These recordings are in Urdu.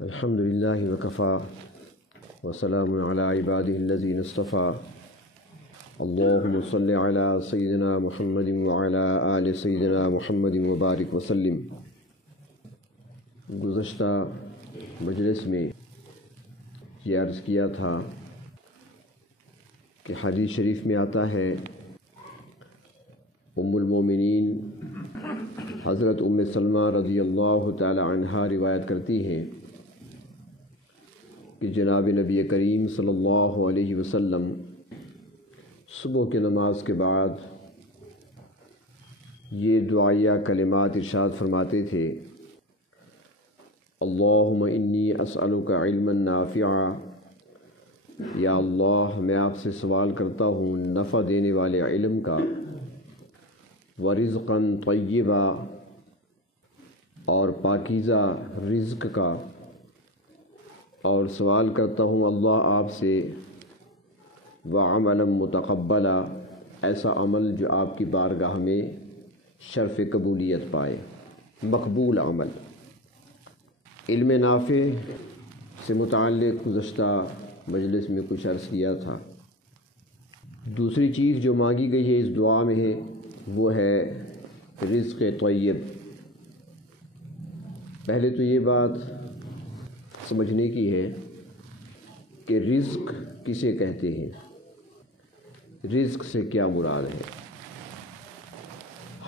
الحمد للہ وکفا وسلام علی عبادہ الذین اصطفیٰ اللہم صلی علی سیدنا محمد وعلی آل سیدنا محمد وبارک وسلم۔ گزشتہ مجلس میں یہ عرض کیا تھا کہ حدیث شریف میں آتا ہے، ام المومنین حضرت ام سلمہ رضی اللہ تعالی عنہا روایت کرتی ہیں کہ جناب نبی کریم صلی اللہ علیہ وسلم صبح کی نماز کے بعد یہ دعائیہ کلمات ارشاد فرماتے تھے: اللہم انی اسألک علما نافعا، یا اللہ میں آپ سے سوال کرتا ہوں نفع دینے والے علم کا، ورزقا طیبا اور پاکیزہ رزق کا، اور سوال کرتا ہوں اللہ آپ سے وعملا متقبلا، ایسا عمل جو آپ کی بارگاہ میں شرف قبولیت پائے، مقبول عمل۔ علم نافع سے متعلق گزشتہ مجلس میں کچھ عرض کیا تھا۔ دوسری چیز جو مانگی گئی ہے اس دعا میں ہے وہ ہے رزق طیب۔ پہلے تو یہ بات سمجھنے کی ہے کہ رزق کسے کہتے ہیں، رزق سے کیا مراد ہے۔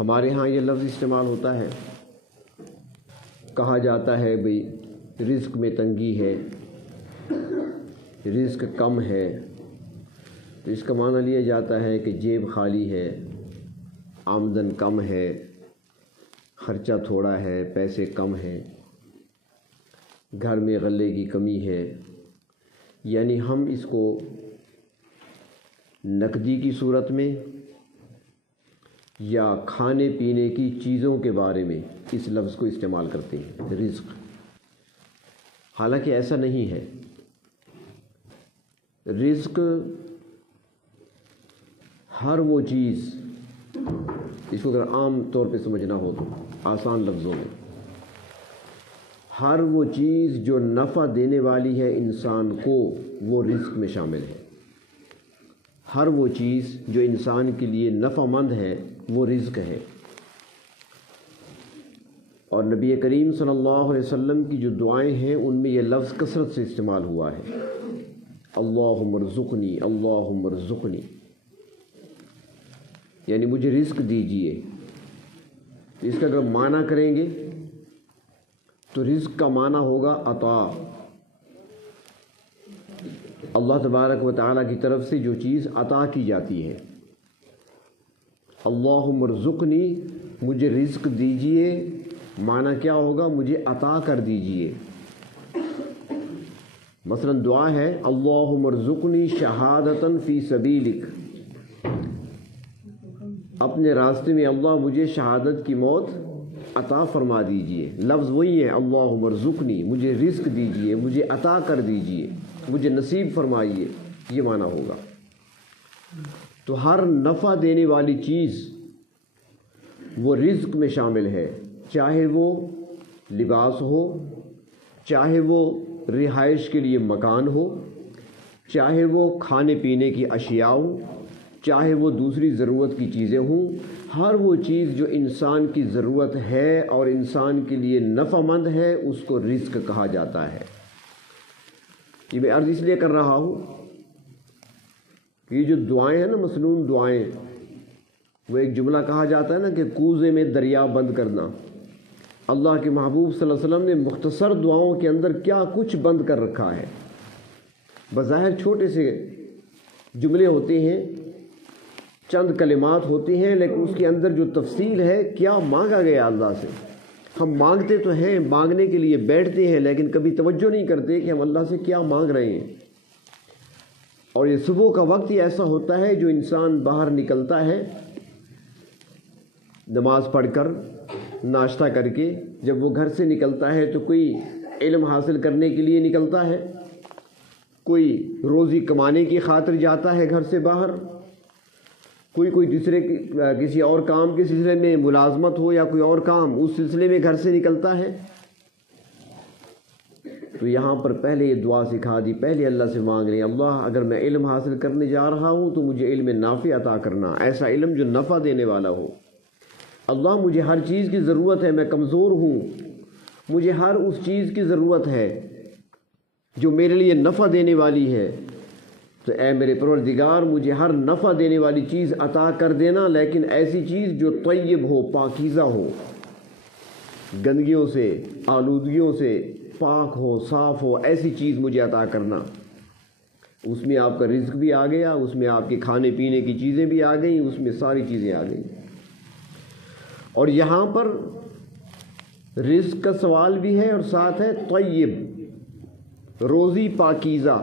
ہمارے ہاں یہ لفظ استعمال ہوتا ہے، کہا جاتا ہے بھئی رزق میں تنگی ہے، رزق کم ہے، تو اس کا معنی لیا جاتا ہے کہ جیب خالی ہے، آمدن کم ہے، خرچہ تھوڑا ہے، پیسے کم ہیں، گھر میں غلے کی کمی ہے۔ یعنی ہم اس کو نقدی کی صورت میں یا کھانے پینے کی چیزوں کے بارے میں اس لفظ کو استعمال کرتے ہیں، رزق۔ حالانکہ ایسا نہیں ہے۔ رزق ہر وہ چیز، اس کو اگر عام طور پہ سمجھنا ہو تو آسان لفظوں میں، ہر وہ چیز جو نفع دینے والی ہے انسان کو، وہ رزق میں شامل ہے۔ ہر وہ چیز جو انسان کے لیے نفع مند ہے وہ رزق ہے۔ اور نبی کریم صلی اللہ علیہ وسلم کی جو دعائیں ہیں ان میں یہ لفظ کثرت سے استعمال ہوا ہے، اللہم ارزقنی، اللہم ارزقنی، یعنی مجھے رزق دیجئے۔ اس کا اگر معنی کریں گے تو رزق کا معنی ہوگا عطا، اللہ تبارک و تعالیٰ کی طرف سے جو چیز عطا کی جاتی ہے۔ اللہم ارزقنی، مجھے رزق دیجئے، معنی کیا ہوگا؟ مجھے عطا کر دیجئے۔ مثلا دعا ہے اللہم ارزقنی شہادتاً فی سبیلک، اپنے راستے میں اللہ مجھے شہادت کی موت عطا فرما دیجئے۔ لفظ وہی ہے، اللہم ارزقنی، مجھے رزق دیجئے، مجھے عطا کر دیجئے، مجھے نصیب فرمائیے، یہ معنی ہوگا۔ تو ہر نفع دینے والی چیز وہ رزق میں شامل ہے، چاہے وہ لباس ہو، چاہے وہ رہائش کے لیے مکان ہو، چاہے وہ کھانے پینے کی اشیاء ہو، چاہے وہ دوسری ضرورت کی چیزیں ہوں، ہر وہ چیز جو انسان کی ضرورت ہے اور انسان کے لیے نفع مند ہے اس کو رزق کہا جاتا ہے۔ یہ میں عرض اس لیے کر رہا ہوں کہ یہ جو دعائیں ہیں نا، مسنون دعائیں، وہ ایک جملہ کہا جاتا ہے نا کہ کوزے میں دریا بند کرنا۔ اللہ کے محبوب صلی اللہ علیہ وسلم نے مختصر دعاؤں کے اندر کیا کچھ بند کر رکھا ہے۔ بظاہر چھوٹے سے جملے ہوتے ہیں، چند کلمات ہوتے ہیں، لیکن اس کے اندر جو تفصیل ہے، کیا مانگا گیا اللہ سے۔ ہم مانگتے تو ہیں، مانگنے کے لیے بیٹھتے ہیں، لیکن کبھی توجہ نہیں کرتے کہ ہم اللہ سے کیا مانگ رہے ہیں۔ اور یہ صبح کا وقت ہی ایسا ہوتا ہے جو انسان باہر نکلتا ہے نماز پڑھ کر، ناشتہ کر کے، جب وہ گھر سے نکلتا ہے تو کوئی علم حاصل کرنے کے لیے نکلتا ہے، کوئی روزی کمانے کی خاطر جاتا ہے گھر سے باہر، کوئی دوسرے کسی اور کام کے سلسلے میں ملازمت ہو یا کوئی اور کام، اس سلسلے میں گھر سے نکلتا ہے۔ تو یہاں پر پہلے یہ دعا سکھا دی، پہلے اللہ سے مانگ رہے ہیں اللہ اگر میں علم حاصل کرنے جا رہا ہوں تو مجھے علم نافع عطا کرنا، ایسا علم جو نفع دینے والا ہو۔ اللہ مجھے ہر چیز کی ضرورت ہے، میں کمزور ہوں، مجھے ہر اس چیز کی ضرورت ہے جو میرے لیے نفع دینے والی ہے، تو اے میرے پروردگار مجھے ہر نفع دینے والی چیز عطا کر دینا، لیکن ایسی چیز جو طیب ہو، پاکیزہ ہو، گندگیوں سے آلودگیوں سے پاک ہو، صاف ہو، ایسی چیز مجھے عطا کرنا۔ اس میں آپ کا رزق بھی آ گیا، اس میں آپ کے کھانے پینے کی چیزیں بھی آ گئیں، اس میں ساری چیزیں آ گئیں۔ اور یہاں پر رزق کا سوال بھی ہے اور ساتھ ہے طیب، روزی پاکیزہ۔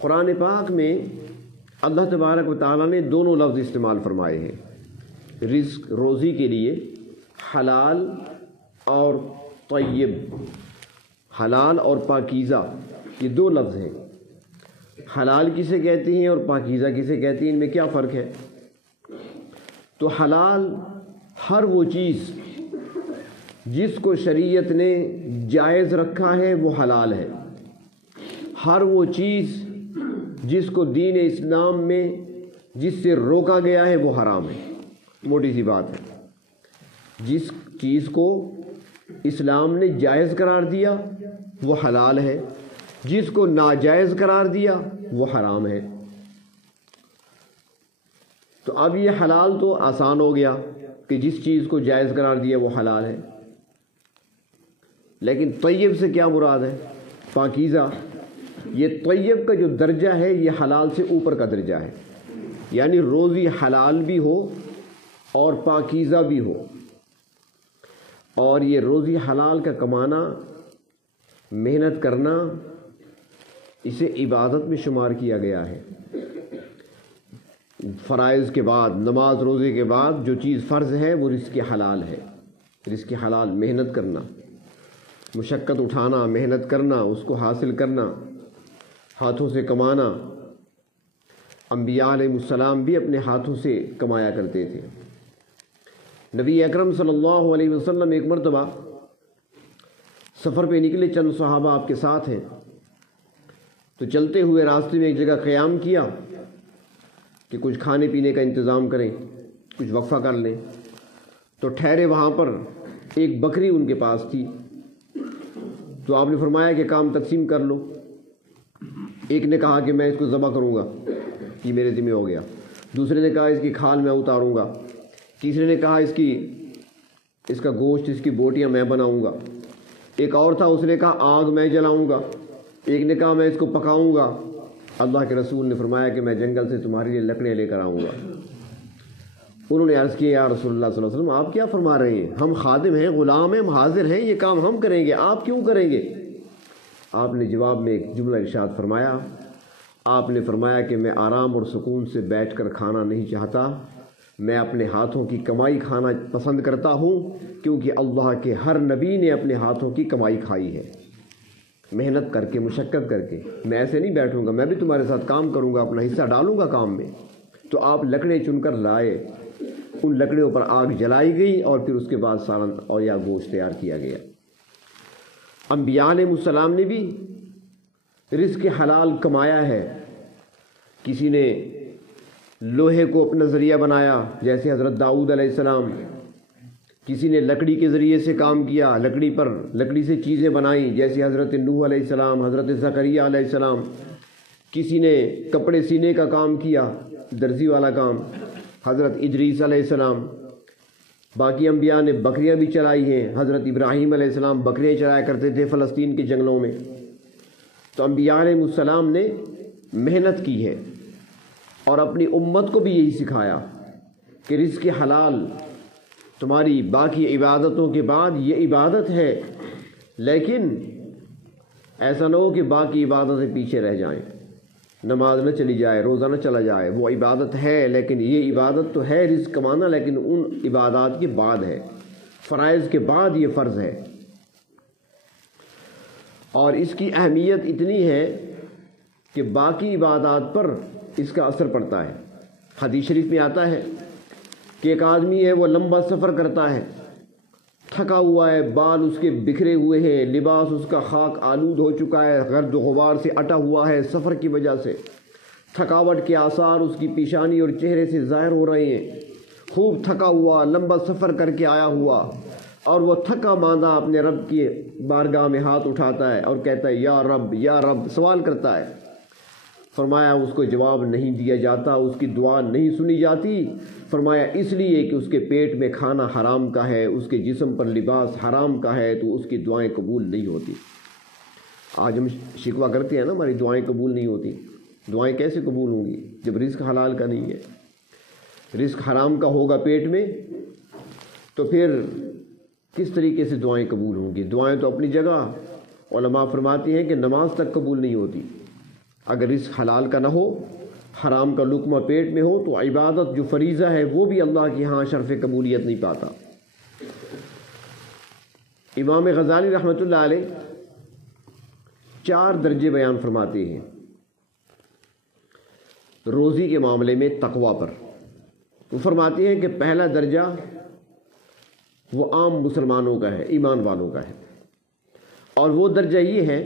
قرآن پاک میں اللہ تبارک و تعالیٰ نے دونوں لفظ استعمال فرمائے ہیں رزق روزی کے لیے، حلال اور طیب، حلال اور پاکیزہ، یہ دو لفظ ہیں۔ حلال کسے کہتے ہیں اور پاکیزہ کسے کہتے ہیں، ان میں کیا فرق ہے؟ تو حلال ہر وہ چیز جس کو شریعت نے جائز رکھا ہے وہ حلال ہے، ہر وہ چیز جس کو دین اسلام میں جس سے روکا گیا ہے وہ حرام ہے۔ موٹی سی بات ہے، جس چیز کو اسلام نے جائز قرار دیا وہ حلال ہے، جس کو ناجائز قرار دیا وہ حرام ہے۔ تو اب یہ حلال تو آسان ہو گیا کہ جس چیز کو جائز قرار دیا وہ حلال ہے، لیکن طیب سے کیا مراد ہے؟ پاکیزہ۔ یہ طیب کا جو درجہ ہے یہ حلال سے اوپر کا درجہ ہے، یعنی روزی حلال بھی ہو اور پاکیزہ بھی ہو۔ اور یہ روزی حلال کا کمانا، محنت کرنا، اسے عبادت میں شمار کیا گیا ہے۔ فرائض کے بعد، نماز روزے کے بعد جو چیز فرض ہے وہ رزق حلال ہے۔ رزق حلال محنت کرنا، مشقت اٹھانا، محنت کرنا، اس کو حاصل کرنا، ہاتھوں سے کمانا۔ انبیاء علیہ السلام بھی اپنے ہاتھوں سے کمایا کرتے تھے۔ نبی اکرم صلی اللہ علیہ وسلم ایک مرتبہ سفر پہ نکلے، چند صحابہ آپ کے ساتھ ہیں، تو چلتے ہوئے راستے میں ایک جگہ قیام کیا کہ کچھ کھانے پینے کا انتظام کریں، کچھ وقفہ کر لیں۔ تو ٹھہرے، وہاں پر ایک بکری ان کے پاس تھی، تو آپ نے فرمایا کہ کام تقسیم کر لو۔ ایک نے کہا کہ میں اس کو ذبح کروں گا، یہ میرے ذمہ ہو گیا۔ دوسرے نے کہا اس کی کھال میں اتاروں گا۔ تیسرے نے کہا اس کا گوشت، اس کی بوٹیاں میں بناؤں گا۔ ایک اور تھا، اس نے کہا آگ میں جلاؤں گا۔ ایک نے کہا میں اس کو پکاؤں گا۔ اللہ کے رسول نے فرمایا کہ میں جنگل سے تمہارے لیے لکڑیاں لے کر آؤں گا۔ انہوں نے عرض کیا یا رسول اللہ صلی اللہ علیہ وسلم آپ کیا فرما رہے ہیں؟ ہم خادم ہیں، غلام ہیں، ہم حاضر ہیں، یہ کام ہم کریں گے، آپ کیوں کریں گے؟ آپ نے جواب میں ایک جملہ ارشاد فرمایا، آپ نے فرمایا کہ میں آرام اور سکون سے بیٹھ کر کھانا نہیں چاہتا، میں اپنے ہاتھوں کی کمائی کھانا پسند کرتا ہوں، کیونکہ اللہ کے ہر نبی نے اپنے ہاتھوں کی کمائی کھائی ہے، محنت کر کے، مشقت کر کے۔ میں ایسے نہیں بیٹھوں گا، میں بھی تمہارے ساتھ کام کروں گا، اپنا حصہ ڈالوں گا کام میں۔ تو آپ لکڑیں چن کر لائے، ان لکڑیوں پر آگ جلائی گئی اور پھر اس کے بعد سالن اور یا گوشت تیار کیا گیا۔ انبیاء علیہ السلام نے بھی رزق حلال کمایا ہے۔ کسی نے لوہے کو اپنا ذریعہ بنایا جیسے حضرت داؤد علیہ السلام، کسی نے لکڑی کے ذریعے سے کام کیا، لکڑی سے چیزیں بنائیں جیسے حضرت نوح علیہ السلام، حضرت زکریا علیہ السلام، کسی نے کپڑے سینے کا کام کیا، درزی والا کام، حضرت ادریس علیہ السلام۔ باقی انبیاء نے بکریاں بھی چلائی ہیں، حضرت ابراہیم علیہ السلام بکریاں چلایا کرتے تھے فلسطین کے جنگلوں میں۔ تو انبیاء علیہ السلام نے محنت کی ہے اور اپنی امت کو بھی یہی سکھایا کہ رزق حلال تمہاری باقی عبادتوں کے بعد یہ عبادت ہے، لیکن ایسا نہ ہو کہ باقی عبادتیں پیچھے رہ جائیں، نماز نہ چلی جائے، روزہ نہ چلا جائے۔ وہ عبادت ہے، لیکن یہ عبادت تو ہے رزق کمانا، لیکن ان عبادات کے بعد ہے، فرائض کے بعد یہ فرض ہے۔ اور اس کی اہمیت اتنی ہے کہ باقی عبادات پر اس کا اثر پڑتا ہے۔ حدیث شریف میں آتا ہے کہ ایک آدمی ہے، وہ لمبا سفر کرتا ہے، تھکا ہوا ہے، بال اس کے بکھرے ہوئے ہیں، لباس اس کا خاک آلود ہو چکا ہے، گرد و غبار سے اٹا ہوا ہے سفر کی وجہ سے، تھکاوٹ کے آثار اس کی پیشانی اور چہرے سے ظاہر ہو رہے ہیں، خوب تھکا ہوا، لمبا سفر کر کے آیا ہوا، اور وہ تھکا ماندہ اپنے رب کی بارگاہ میں ہاتھ اٹھاتا ہے اور کہتا ہے یا رب یا رب، سوال کرتا ہے۔ فرمایا اس کو جواب نہیں دیا جاتا، اس کی دعا نہیں سنی جاتی۔ فرمایا اس لیے کہ اس کے پیٹ میں کھانا حرام کا ہے، اس کے جسم پر لباس حرام کا ہے، تو اس کی دعائیں قبول نہیں ہوتی۔ آج ہم شکوہ کرتے ہیں نا ہماری دعائیں قبول نہیں ہوتی۔ دعائیں کیسے قبول ہوں گی جب رزق حلال کا نہیں ہے؟ رزق حرام کا ہوگا پیٹ میں تو پھر کس طریقے سے دعائیں قبول ہوں گی؟ دعائیں تو اپنی جگہ، علماء فرماتی ہیں کہ نماز تک قبول نہیں ہوتی۔ اگر رزق حلال کا نہ ہو، حرام کا لقمہ پیٹ میں ہو، تو عبادت جو فریضہ ہے وہ بھی اللہ کی ہاں شرف قبولیت نہیں پاتا۔ امام غزالی رحمۃ اللہ علیہ 4 درجے بیان فرماتے ہیں روزی کے معاملے میں تقویٰ پر۔ وہ فرماتے ہیں کہ پہلا درجہ وہ عام مسلمانوں کا ہے، ایمان والوں کا ہے، اور وہ درجہ یہ ہے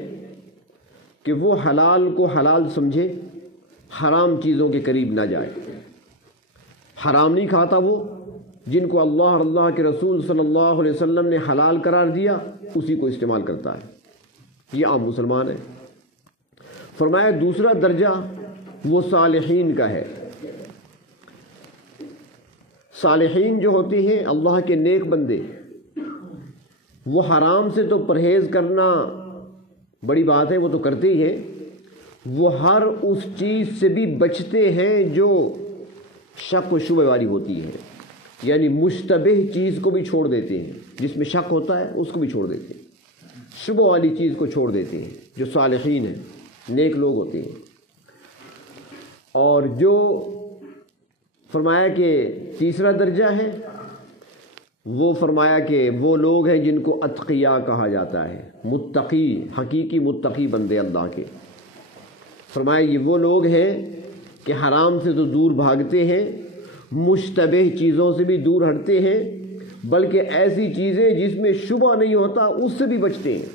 کہ وہ حلال کو حلال سمجھے، حرام چیزوں کے قریب نہ جائے۔ حرام نہیں کھاتا وہ، جن کو اللہ اور اللہ کے رسول صلی اللہ علیہ وسلم نے حلال قرار دیا اسی کو استعمال کرتا ہے، یہ عام مسلمان ہے۔ فرمایا دوسرا درجہ وہ صالحین کا ہے۔ صالحین جو ہوتے ہیں اللہ کے نیک بندے، وہ حرام سے تو پرہیز کرنا بڑی بات ہے، وہ تو کرتے ہی ہیں، وہ ہر اس چیز سے بھی بچتے ہیں جو شک و شبہ والی ہوتی ہے، یعنی مشتبہ چیز کو بھی چھوڑ دیتے ہیں، جس میں شک ہوتا ہے اس کو بھی چھوڑ دیتے ہیں، شبہ والی چیز کو چھوڑ دیتے ہیں، جو صالحین ہیں، نیک لوگ ہوتے ہیں۔ اور جو فرمایا کہ تیسرا درجہ ہے، وہ فرمایا کہ وہ لوگ ہیں جن کو اتقیاء کہا جاتا ہے، متقی، حقیقی متقی بندے اللہ کے۔ فرمایا یہ وہ لوگ ہیں کہ حرام سے تو دور بھاگتے ہیں، مشتبہ چیزوں سے بھی دور ہٹتے ہیں، بلکہ ایسی چیزیں جس میں شبہ نہیں ہوتا اس سے بھی بچتے ہیں،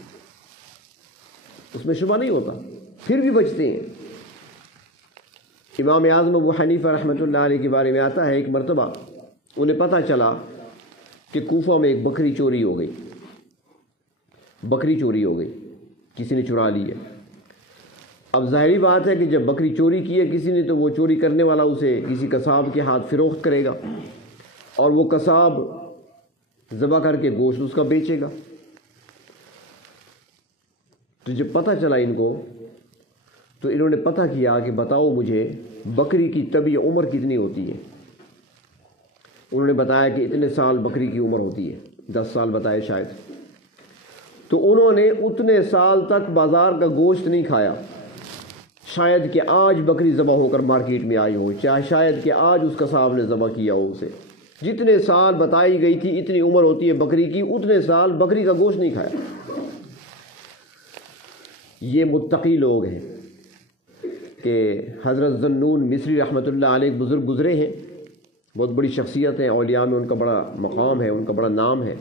اس میں شبہ نہیں ہوتا پھر بھی بچتے ہیں۔ امام اعظم ابو حنیفہ رحمۃ اللہ علیہ کے بارے میں آتا ہے، ایک مرتبہ انہیں پتہ چلا کہ کوفہ میں ایک بکری چوری ہو گئی، بکری چوری ہو گئی، کسی نے چرا لی ہے۔ اب ظاہری بات ہے کہ جب بکری چوری کی ہے کسی نے تو وہ چوری کرنے والا اسے کسی قصاب کے ہاتھ فروخت کرے گا، اور وہ قصاب ذبح کر کے گوشت اس کا بیچے گا۔ تو جب پتہ چلا ان کو تو انہوں نے پتہ کیا کہ بتاؤ مجھے بکری کی طبی عمر کتنی ہوتی ہے۔ انہوں نے بتایا کہ اتنے سال بکری کی عمر ہوتی ہے، 10 سال بتائے شاید۔ تو انہوں نے اتنے سال تک بازار کا گوشت نہیں کھایا، شاید کہ آج بکری ذبح ہو کر مارکیٹ میں آئی ہو، شاید کہ آج اس قصاب نے ذبح کیا ہو اسے۔ جتنے سال بتائی گئی تھی اتنی عمر ہوتی ہے بکری کی، اتنے سال بکری کا گوشت نہیں کھایا۔ یہ متقی لوگ ہیں کہ حضرت ذنون مصری رحمۃ اللہ علیہ بزرگ گزرے ہیں، بہت بڑی شخصیت ہے، اولیاء میں ان کا بڑا مقام ہے، ان کا بڑا نام ہے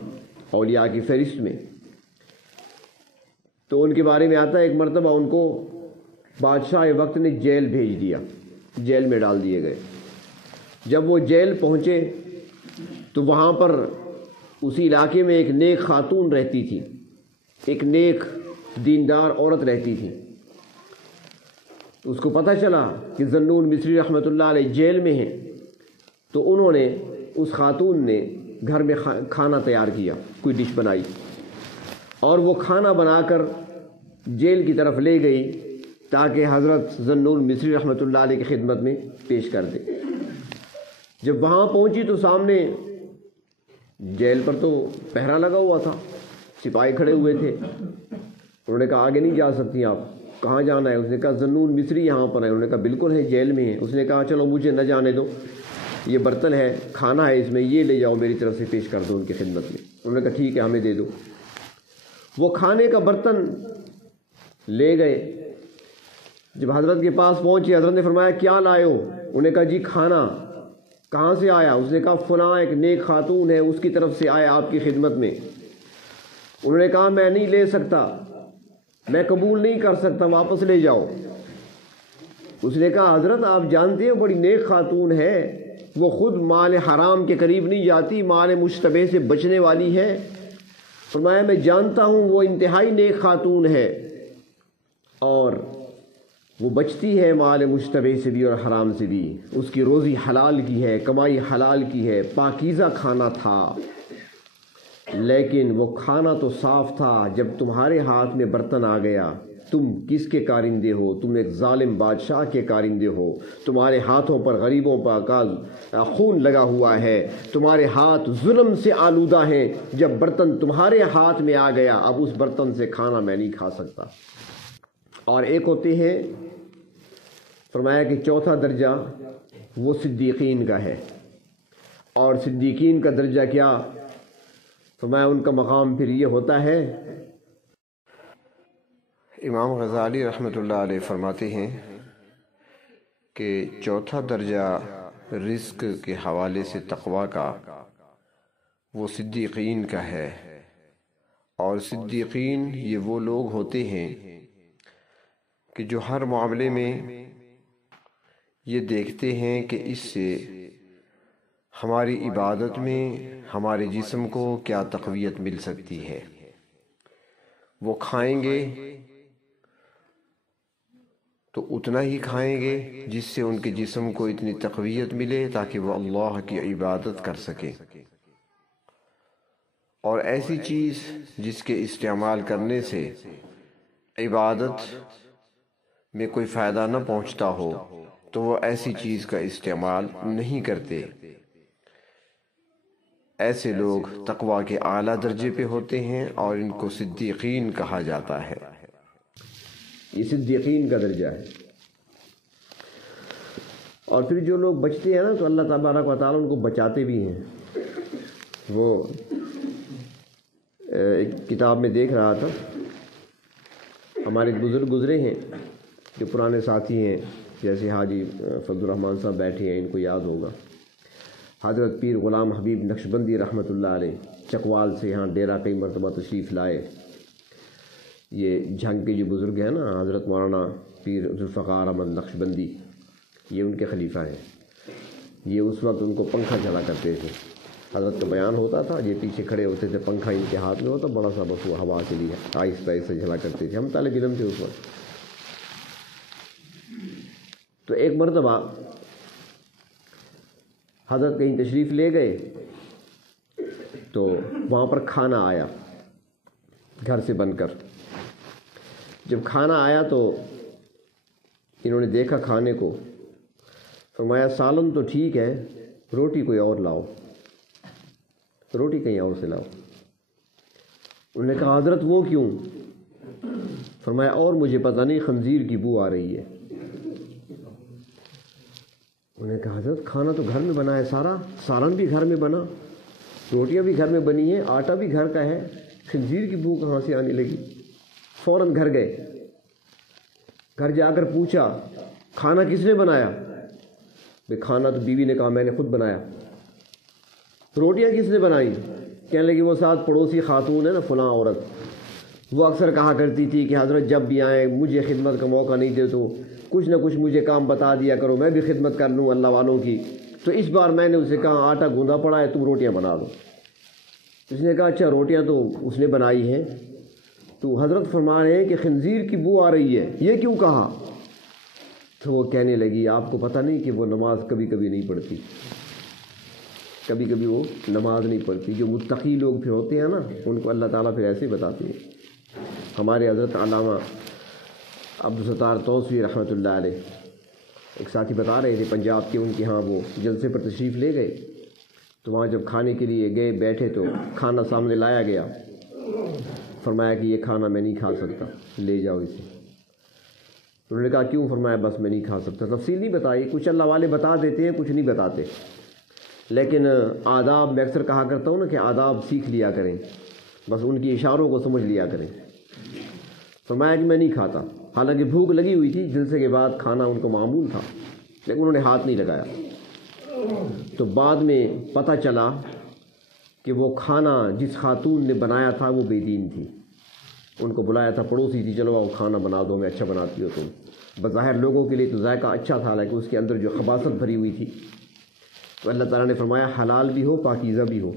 اولیاء کی فہرست میں۔ تو ان کے بارے میں آتا ہے ایک مرتبہ ان کو بادشاہ وقت نے جیل بھیج دیا، جیل میں ڈال دیے گئے۔ جب وہ جیل پہنچے تو وہاں پر اسی علاقے میں ایک نیک خاتون رہتی تھی، ایک نیک دیندار عورت رہتی تھی۔ اس کو پتہ چلا کہ ذنون مصری رحمۃ اللہ علیہ جیل میں ہیں، تو انہوں نے اس خاتون نے گھر میں کھانا تیار کیا، کوئی ڈش بنائی، اور وہ کھانا بنا کر جیل کی طرف لے گئی تاکہ حضرت ذنون مصری رحمۃ اللہ علیہ کی خدمت میں پیش کر دے۔ جب وہاں پہنچی تو سامنے جیل پر تو پہرا لگا ہوا تھا، سپاہی کھڑے ہوئے تھے۔ انہوں نے کہا آگے نہیں جا سکتی آپ، کہاں جانا ہے؟ اس نے کہا ذنون مصری یہاں پر ہے۔ انہوں نے کہا بالکل ہے، جیل میں ہے۔ اس نے کہا چلو مجھے نہ جانے دو، یہ برتن ہے، کھانا ہے اس میں، یہ لے جاؤ میری طرف سے پیش کر دو ان کی خدمت میں۔ انہوں نے کہا ٹھیک ہے ہمیں دے دو۔ وہ کھانے کا برتن لے گئے۔ جب حضرت کے پاس پہنچے حضرت نے فرمایا کیا لائے ہو؟ انہوں نے کہا جی کھانا۔ کہاں سے آیا؟ اس نے کہا فلاں ایک نیک خاتون ہے اس کی طرف سے آیا آپ کی خدمت میں۔ انہوں نے کہا میں نہیں لے سکتا، میں قبول نہیں کر سکتا، واپس لے جاؤ۔ اس نے کہا حضرت آپ جانتے ہیں بڑی نیک خاتون ہے، وہ خود مال حرام کے قریب نہیں جاتی، مال مشتبہ سے بچنے والی ہے۔ فرمایا میں جانتا ہوں وہ انتہائی نیک خاتون ہے اور وہ بچتی ہے مال مشتبہ سے بھی اور حرام سے بھی، اس کی روزی حلال کی ہے، کمائی حلال کی ہے، پاکیزہ کھانا تھا، لیکن وہ کھانا تو صاف تھا، جب تمہارے ہاتھ میں برتن آ گیا، تم کس کے کارندے ہو؟ تم ایک ظالم بادشاہ کے کارندے ہو، تمہارے ہاتھوں پر غریبوں کا خون لگا ہوا ہے، تمہارے ہاتھ ظلم سے آلودہ ہیں، جب برتن تمہارے ہاتھ میں آ گیا اب اس برتن سے کھانا میں نہیں کھا سکتا۔ اور ایک ہوتے ہیں، فرمایا کہ چوتھا درجہ وہ صدیقین کا ہے، اور صدیقین کا درجہ کیا؟ فرمایا ان کا مقام پھر یہ ہوتا ہے، امام غزالی رحمۃ اللہ علیہ فرماتے ہیں کہ چوتھا درجہ رزق کے حوالے سے تقوی کا وہ صدیقین کا ہے، اور صدیقین یہ وہ لوگ ہوتے ہیں کہ جو ہر معاملے میں یہ دیکھتے ہیں کہ اس سے ہماری عبادت میں ہمارے جسم کو کیا تقویت مل سکتی ہے۔ وہ کھائیں گے تو اتنا ہی کھائیں گے جس سے ان کے جسم کو اتنی تقویت ملے تاکہ وہ اللہ کی عبادت کر سکے، اور ایسی چیز جس کے استعمال کرنے سے عبادت میں کوئی فائدہ نہ پہنچتا ہو تو وہ ایسی چیز کا استعمال نہیں کرتے۔ ایسے لوگ تقوی کے اعلیٰ درجے پہ ہوتے ہیں اور ان کو صدیقین کہا جاتا ہے۔ یہ صدیقین کا درجہ ہے۔ اور پھر جو لوگ بچتے ہیں نا تو اللہ تبارک و تعالیٰ ان کو بچاتے بھی ہیں۔ وہ ایک کتاب میں دیکھ رہا تھا، ہمارے بزرگ گزرے ہیں جو پرانے ساتھی ہیں، جیسے حاجی فضل الرحمان صاحب بیٹھے ہیں، ان کو یاد ہوگا، حضرت پیر غلام حبیب نقشبندی رحمۃ اللہ علیہ چکوال سے یہاں ڈیرہ کئی مرتبہ تشریف لائے۔ یہ جھنگ کے جو بزرگ ہیں نا، حضرت مولانا پیر ذوالفقار احمد نقشبندی، یہ ان کے خلیفہ ہیں۔ یہ اس وقت ان کو پنکھا چلا کرتے تھے، حضرت کا بیان ہوتا تھا، یہ پیچھے کھڑے ہوتے تھے، پنکھا ان کے ہاتھ میں ہوتا بڑا سا، بس وہ ہوا کے لیے آہستہ آہستہ چلا کرتے تھے۔ ہم طالب علم تھے اس وقت۔ تو ایک مرتبہ حضرت کہیں تشریف لے گئے تو وہاں پر کھانا آیا گھر سے بن کر۔ جب کھانا آیا تو انہوں نے دیکھا کھانے کو، فرمایا سالن تو ٹھیک ہے، روٹی کوئی اور لاؤ، روٹی کہیں اور سے لاؤ۔ انہوں نے کہا حضرت وہ کیوں؟ فرمایا اور مجھے پتہ نہیں، خنزیر کی بو آ رہی ہے۔ انہوں نے کہا حضرت کھانا تو گھر میں بنا ہے سارا، سالن بھی گھر میں بنا، روٹیاں بھی گھر میں بنی ہیں، آٹا بھی گھر کا ہے، خنزیر کی بو کہاں سے آنے لگی؟ فوراً گھر گئے، گھر جا کر پوچھا کھانا کس نے بنایا؟ بھئی کھانا تو بیوی نے کہا میں نے خود بنایا۔ روٹیاں کس نے بنائی؟ کہنے لگی وہ ساتھ پڑوسی خاتون ہے نا فلاں عورت، وہ اکثر کہا کرتی تھی کہ حضرت جب بھی آئیں مجھے خدمت کا موقع نہیں دے تو کچھ نہ کچھ مجھے کام بتا دیا کرو، میں بھی خدمت کر لوں اللہ والوں کی۔ تو اس بار میں نے اسے کہا آٹا گوندا پڑا ہے، تم روٹیاں بنا دو۔ اس نے کہا اچھا روٹیاں تو اس نے بنائی ہیں، تو حضرت فرما رہے ہیں کہ خنزیر کی بو آ رہی ہے، یہ کیوں کہا؟ تو وہ کہنے لگی آپ کو پتہ نہیں کہ وہ نماز کبھی کبھی نہیں پڑھتی، کبھی کبھی وہ نماز نہیں پڑھتی۔ جو متقی لوگ پھر ہوتے ہیں نا ان کو اللہ تعالیٰ پھر ایسے بتاتے ہیں۔ ہمارے حضرت علامہ عبدالستار توسوی رحمۃ اللہ علیہ ایک ساتھی بتا رہے تھے پنجاب کے، ان کے ہاں وہ جلسے پر تشریف لے گئے تو وہاں جب کھانے کے لیے گئے بیٹھے تو کھانا سامنے لایا گیا، فرمایا کہ یہ کھانا میں نہیں کھا سکتا، لے جاؤ اسے۔ انہوں نے کہا کیوں؟ فرمایا بس میں نہیں کھا سکتا۔ تفصیل نہیں بتائی، کچھ اللہ والے بتا دیتے ہیں کچھ نہیں بتاتے، لیکن آداب میں اکثر کہا کرتا ہوں نا کہ آداب سیکھ لیا کریں، بس ان کی اشاروں کو سمجھ لیا کریں۔ فرمایا کہ میں نہیں کھاتا، حالانکہ بھوک لگی ہوئی تھی، جلسے کے بعد کھانا ان کو معمول تھا، لیکن انہوں نے ہاتھ نہیں لگایا۔ تو بعد میں پتہ چلا کہ وہ کھانا جس خاتون نے بنایا تھا وہ بے دین تھی، ان کو بلایا تھا، پڑوسی تھی، چلو وہ کھانا بنا دو، میں اچھا بناتی ہو تم. بظاہر لوگوں کے لیے تو ذائقہ اچھا تھا، لیکن اس کے اندر جو خباثت بھری ہوئی تھی. تو اللہ تعالیٰ نے فرمایا حلال بھی ہو پاکیزہ بھی ہو،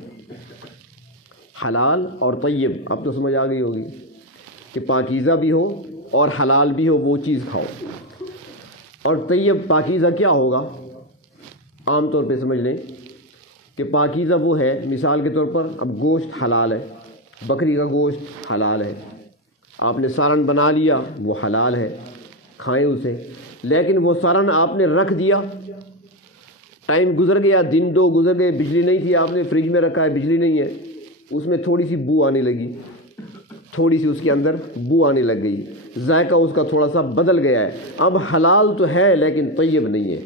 حلال اور طیب. اب تو سمجھ آ گئی ہوگی کہ پاکیزہ بھی ہو اور حلال بھی ہو، وہ چیز کھاؤ. اور طیب پاکیزہ کیا ہوگا؟ عام طور پہ سمجھ لیں کہ پاکیزہ وہ ہے، مثال کے طور پر اب گوشت حلال ہے، بکری کا گوشت حلال ہے، آپ نے سالن بنا لیا وہ حلال ہے، کھائیں اسے. لیکن وہ سالن آپ نے رکھ دیا، ٹائم گزر گیا، دن دو گزر گئے، بجلی نہیں تھی، آپ نے فریج میں رکھا ہے، بجلی نہیں ہے، اس میں تھوڑی سی بو آنے لگی، تھوڑی سی اس کے اندر بو آنے لگ گئی، ذائقہ اس کا تھوڑا سا بدل گیا ہے. اب حلال تو ہے لیکن طیب نہیں ہے.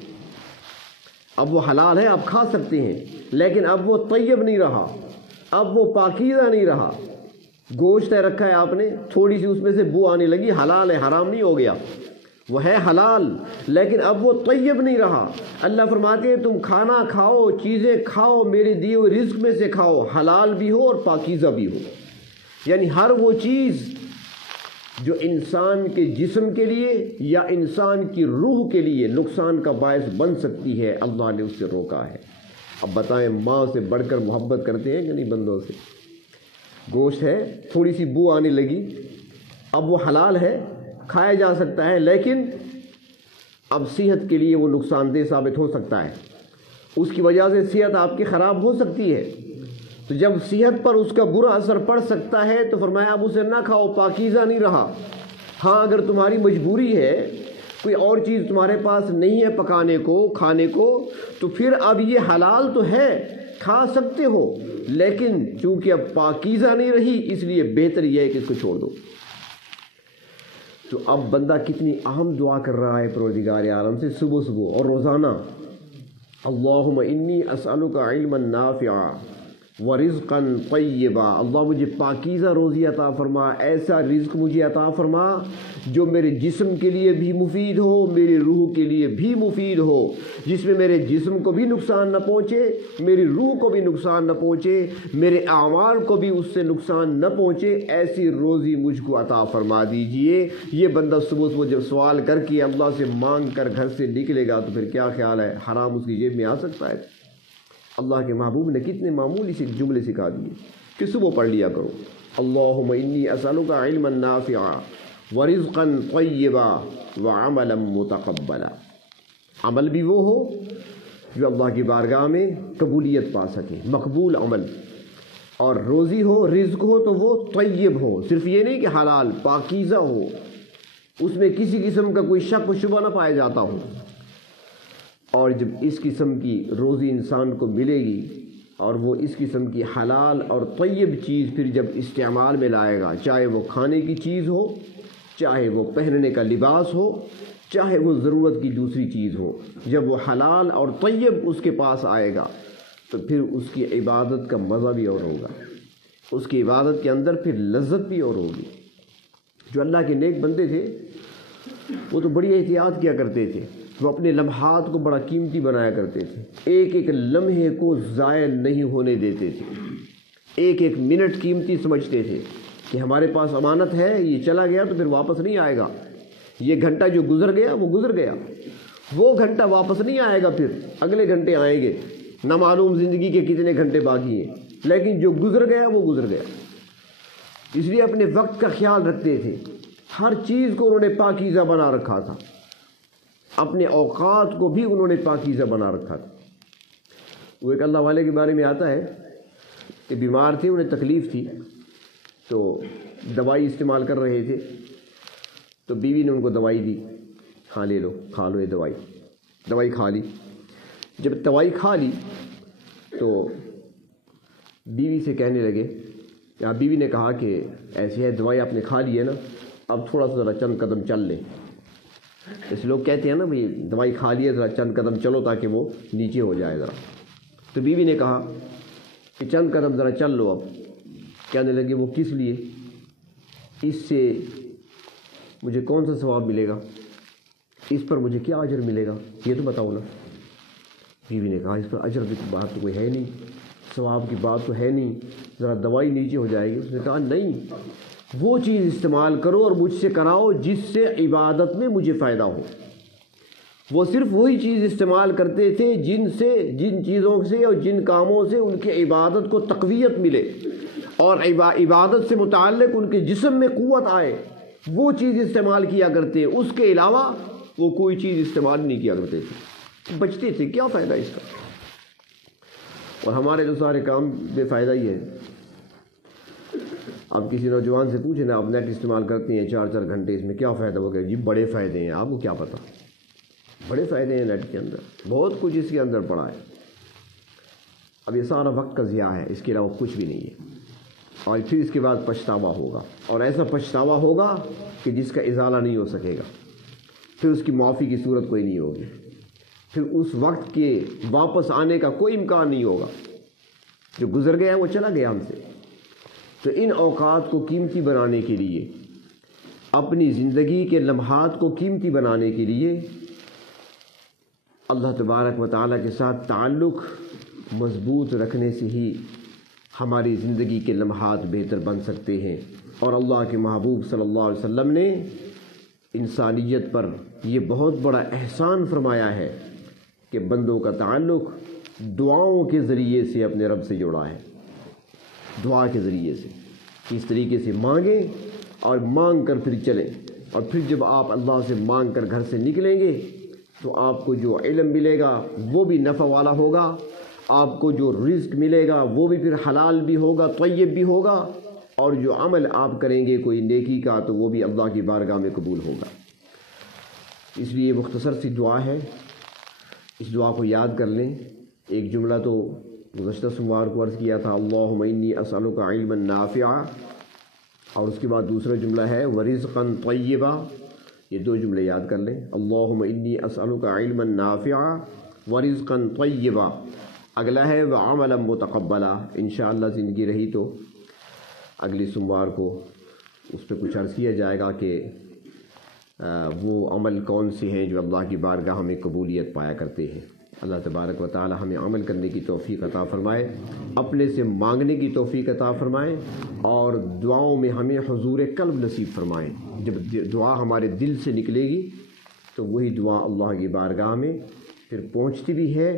اب وہ حلال ہے، آپ کھا سکتے ہیں، لیکن اب وہ طیب نہیں رہا، اب وہ پاکیزہ نہیں رہا. گوشت ہے رکھا ہے آپ نے، تھوڑی سی اس میں سے بو آنے لگی، حلال ہے، حرام نہیں ہو گیا، وہ ہے حلال، لیکن اب وہ طیب نہیں رہا. اللہ فرماتے ہیں تم کھانا کھاؤ، چیزیں کھاؤ، میرے دیے ہوئے رزق میں سے کھاؤ، حلال بھی ہو اور پاکیزہ بھی ہو. یعنی ہر وہ چیز جو انسان کے جسم کے لیے یا انسان کی روح کے لیے نقصان کا باعث بن سکتی ہے، اللہ نے اس سے روکا ہے. اب بتائیں ماں سے بڑھ کر محبت کرتے ہیں کہ نہیں بندوں سے؟ گوشت ہے، تھوڑی سی بو آنے لگی، اب وہ حلال ہے، کھایا جا سکتا ہے، لیکن اب صحت کے لیے وہ نقصان دہ ثابت ہو سکتا ہے، اس کی وجہ سے صحت آپ کی خراب ہو سکتی ہے. تو جب صحت پر اس کا برا اثر پڑ سکتا ہے تو فرمایا اب اسے نہ کھاؤ، پاکیزہ نہیں رہا. ہاں اگر تمہاری مجبوری ہے، کوئی اور چیز تمہارے پاس نہیں ہے پکانے کو، کھانے کو، تو پھر اب یہ حلال تو ہے، کھا سکتے ہو، لیکن چونکہ اب پاکیزہ نہیں رہی اس لیے بہتر یہ ہے کہ اس کو چھوڑ دو. تو اب بندہ کتنی اہم دعا کر رہا ہے پروردگار عالم سے صبح صبح اور روزانہ، اللہم انی اسألک علما نافعا ورزقا طیبا. اللہ مجھے پاکیزہ روزی عطا فرما، ایسا رزق مجھے عطا فرما جو میرے جسم کے لیے بھی مفید ہو، میری روح کے لیے بھی مفید ہو، جس میں میرے جسم کو بھی نقصان نہ پہنچے، میری روح کو بھی نقصان نہ پہنچے، میرے اعمال کو بھی اس سے نقصان نہ پہنچے. ایسی روزی مجھ کو عطا فرما دیجئے. یہ بندہ صبح صبح جب سوال کر کے اللہ سے مانگ کر گھر سے نکلے گا تو پھر کیا خیال ہے حرام اس کی جیب میں آ سکتا ہے؟ اللہ کے محبوب نے کتنے معمولی سے جملے سکھا دیے کہ صبح پڑھ لیا کرو، اللہم انی اسألک علما نافعا ورزقا طیبا وعملا متقبلا. عمل بھی وہ ہو جو اللہ کی بارگاہ میں قبولیت پا سکے، مقبول عمل، اور روزی ہو، رزق ہو تو وہ طیب ہو، صرف یہ نہیں کہ حلال، پاکیزہ ہو، اس میں کسی قسم کا کوئی شک و شبہ نہ پایا جاتا ہو. اور جب اس قسم کی روزی انسان کو ملے گی اور وہ اس قسم کی حلال اور طیب چیز پھر جب استعمال میں لائے گا، چاہے وہ کھانے کی چیز ہو، چاہے وہ پہننے کا لباس ہو، چاہے وہ ضرورت کی دوسری چیز ہو، جب وہ حلال اور طیب اس کے پاس آئے گا تو پھر اس کی عبادت کا مزہ بھی اور ہوگا، اس کی عبادت کے اندر پھر لذت بھی اور ہوگی. جو اللہ کے نیک بندے تھے وہ تو بڑی احتیاط کیا کرتے تھے، وہ اپنے لمحات کو بڑا قیمتی بنایا کرتے تھے، ایک ایک لمحے کو ضائع نہیں ہونے دیتے تھے، ایک ایک منٹ قیمتی سمجھتے تھے کہ ہمارے پاس امانت ہے، یہ چلا گیا تو پھر واپس نہیں آئے گا، یہ گھنٹہ جو گزر گیا وہ گزر گیا، وہ گھنٹہ واپس نہیں آئے گا، پھر اگلے گھنٹے آئیں گے، نہ معلوم زندگی کے کتنے گھنٹے باقی ہیں، لیکن جو گزر گیا وہ گزر گیا. اس لیے اپنے وقت کا خیال رکھتے تھے، ہر چیز کو انہوں نے پاکیزہ بنا رکھا تھا، اپنے اوقات کو بھی انہوں نے پاکیزہ بنا رکھا تھا. وہ ایک اللہ والے کے بارے میں آتا ہے کہ بیمار تھے، انہیں تکلیف تھی تو دوائی استعمال کر رہے تھے، تو بیوی نے ان کو دوائی دی، ہاں لے لو، کھا لو یہ دوائی کھا لی. جب دوائی کھا لی تو بیوی سے کہنے لگے، یا بیوی نے کہا کہ ایسی ہے دوائی آپ نے کھا لی ہے نا، اب تھوڑا سا ذرا چند قدم چل لیں. اس لوگ کہتے ہیں نا بھئی دوائی کھا لی ہے، ذرا چند قدم چلو تاکہ وہ نیچے ہو جائے ذرا. تو بیوی نے کہا کہ چند قدم ذرا چل لو. اب کہنے لگے وہ کس لیے، اس سے مجھے کون سا ثواب ملے گا، اس پر مجھے کیا اجر ملے گا، یہ تو بتاؤ نا. بیوی نے کہا اس پر اجر کی بات تو کوئی ہے نہیں، ثواب کی بات تو ہے نہیں، ذرا دوائی نیچے ہو جائے گی۔ اس نے کہا نہیں، وہ چیز استعمال کرو اور مجھ سے کراؤ جس سے عبادت میں مجھے فائدہ ہو۔ وہ صرف وہی چیز استعمال کرتے تھے جن چیزوں سے اور جن کاموں سے ان کی عبادت کو تقویت ملے اور عبادت سے متعلق ان کے جسم میں قوت آئے، وہ چیز استعمال کیا کرتے، اس کے علاوہ وہ کوئی چیز استعمال نہیں کیا کرتے تھے، بچتے تھے۔ کیا فائدہ اس کا؟ اور ہمارے تو سارے کام بے فائدہ ہی ہے۔ اب کسی نوجوان سے پوچھیں نا، آپ نیٹ استعمال کرتے ہیں 4 گھنٹے، اس میں کیا فائدہ ہوگا؟ جی بڑے فائدے ہیں، آپ کو کیا پتہ، بڑے فائدے ہیں نیٹ کے اندر، بہت کچھ اس کے اندر پڑا ہے۔ اب یہ سارا وقت کا ضیاع ہے، اس کے علاوہ کچھ بھی نہیں ہے، اور پھر اس کے بعد پچھتاوا ہوگا، اور ایسا پچھتاوا ہوگا کہ جس کا ازالہ نہیں ہو سکے گا، پھر اس کی معافی کی صورت کوئی نہیں ہوگی، پھر اس وقت کے واپس آنے کا کوئی امکان نہیں ہوگا۔ جو گزر گیا ہے وہ چلا گیا ہم سے۔ تو ان اوقات کو قیمتی بنانے کے لیے، اپنی زندگی کے لمحات کو قیمتی بنانے کے لیے اللہ تبارک و تعالیٰ کے ساتھ تعلق مضبوط رکھنے سے ہی ہماری زندگی کے لمحات بہتر بن سکتے ہیں۔ اور اللہ کے محبوب صلی اللہ علیہ وسلم نے انسانیت پر یہ بہت بڑا احسان فرمایا ہے کہ بندوں کا تعلق دعاؤں کے ذریعے سے اپنے رب سے جڑا ہے، دعا کے ذریعے سے۔ اس طریقے سے مانگیں اور مانگ کر پھر چلیں، اور پھر جب آپ اللہ سے مانگ کر گھر سے نکلیں گے تو آپ کو جو علم ملے گا وہ بھی نفع والا ہوگا، آپ کو جو رزق ملے گا وہ بھی پھر حلال بھی ہوگا، طیب بھی ہوگا، اور جو عمل آپ کریں گے کوئی نیکی کا تو وہ بھی اللہ کی بارگاہ میں قبول ہوگا۔ اس لیے مختصر سی دعا ہے، اس دعا کو یاد کر لیں۔ ایک جملہ تو گزشتہ سوموار کو عرض کیا تھا، اللہم انی اسألک علما نافعا، اور اس کے بعد دوسرا جملہ ہے ورزقا طیبا۔ یہ 2 جملے یاد کر لیں، اللہم انی اسألک علما نافعا ورزقا طیبا۔ اگلا ہے وعملا متقبلا۔ انشاءاللہ زندگی رہی تو اگلی سوموار کو اس پہ کچھ عرض کیا جائے گا کہ وہ عمل کون سے ہیں جو اللہ کی بارگاہ میں قبولیت پایا کرتے ہیں۔ اللہ تبارک و تعالی ہمیں عمل کرنے کی توفیق عطا فرمائے، اپنے سے مانگنے کی توفیق عطا فرمائے، اور دعاؤں میں ہمیں حضور قلب نصیب فرمائے۔ جب دعا ہمارے دل سے نکلے گی تو وہی دعا اللہ کی بارگاہ میں پھر پہنچتی بھی ہے،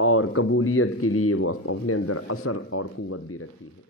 اور قبولیت کے لیے وہ اپنے اندر اثر اور قوت بھی رکھتی ہے۔